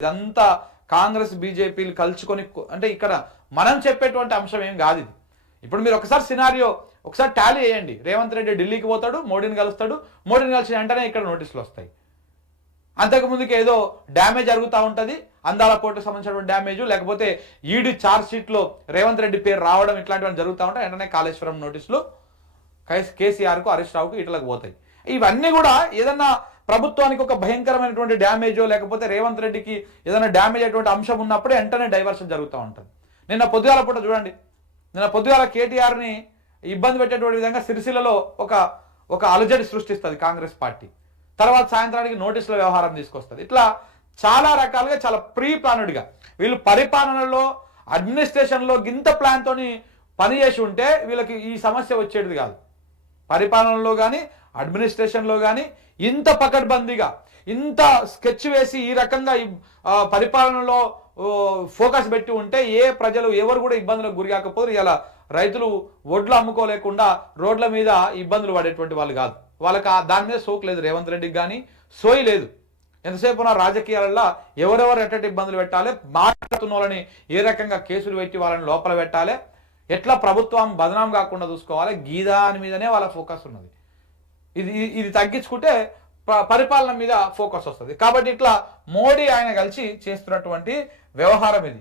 ఇదంతా కాంగ్రెస్ బీజేపీలు కలుచుకొని అంటే ఇక్కడ మనం చెప్పేటువంటి అంశం ఏం కాదు ఇది. ఇప్పుడు మీరు ఒకసారి సినారియో ఒకసారి టాలీ చేయండి. రేవంత్ రెడ్డి ఢిల్లీకి పోతాడు, మోడీని కలుస్తాడు, మోడీని కలిసిన వెంటనే ఇక్కడ నోటీసులు వస్తాయి. అంతకుముందుకి ఏదో డ్యామేజ్ జరుగుతూ ఉంటుంది, అందాల పోర్టుకు సంబంధించినటువంటి డ్యామేజ్, లేకపోతే ఈడీ ఛార్జ్ షీట్లో రేవంత్ రెడ్డి పేరు రావడం ఇట్లాంటివన్నీ జరుగుతూ ఉంటాయి. వెంటనే కాళేశ్వరం నోటీసులు కేసీఆర్కు, హరీష్ రావుకు ఇట్లకు పోతాయి. ఇవన్నీ కూడా ఏదన్నా ప్రభుత్వానికి ఒక భయంకరమైనటువంటి డ్యామేజో లేకపోతే రేవంత్ రెడ్డికి ఏదైనా డ్యామేజ్ అయ్యేటువంటి అంశం ఉన్నప్పుడే వెంటనే డైవర్షన్ జరుగుతూ ఉంటుంది. నిన్న పొద్దుగాల పూట చూడండి, నిన్న పొద్దుగాల కేటీఆర్ని ఇబ్బంది పెట్టేటువంటి విధంగా సిరిసిల్లలో ఒక అలజడి సృష్టిస్తుంది కాంగ్రెస్ పార్టీ. తర్వాత సాయంత్రానికి నోటీసుల వ్యవహారం తీసుకొస్తుంది. ఇట్లా చాలా రకాలుగా చాలా ప్రీ ప్లానెడ్గా వీళ్ళు పరిపాలనలో అడ్మినిస్ట్రేషన్లో గింత ప్లాన్తో పనిచేసి ఉంటే వీళ్ళకి ఈ సమస్య వచ్చేది కాదు. పరిపాలనలో కానీ అడ్మినిస్ట్రేషన్లో కానీ ఇంత పకడ్బందీగా ఇంత స్కెచ్ వేసి ఈ రకంగా పరిపాలనలో ఫోకస్ పెట్టి ఉంటే ఏ ప్రజలు ఎవరు కూడా ఇబ్బందులకు గురి కాకపోతే ఇలా రైతులు ఒడ్లు అమ్ముకోలేకుండా రోడ్ల మీద ఇబ్బందులు పడేటువంటి వాళ్ళు కాదు. వాళ్ళకి దాని మీద సోకు లేదు. రేవంత్ రెడ్డికి కానీ సోయి లేదు. ఎంతసేపు ఉన్న రాజకీయాలలో ఎవరెవరు ఎట్టటి ఇబ్బందులు పెట్టాలి, మాట్లాడుతున్న వాళ్ళని ఏ రకంగా కేసులు పెట్టి వాళ్ళని లోపల పెట్టాలి, ఎట్లా ప్రభుత్వం బదనాం కాకుండా చూసుకోవాలి, గీదాని మీదనే వాళ్ళ ఫోకస్ ఉన్నది. ఇది తగ్గించుకుంటే పరిపాలన మీద ఫోకస్ వస్తుంది. కాబట్టి ఇట్లా మోడీ ఆయన కలిసి చేస్తున్నటువంటి వ్యవహారం ఇది.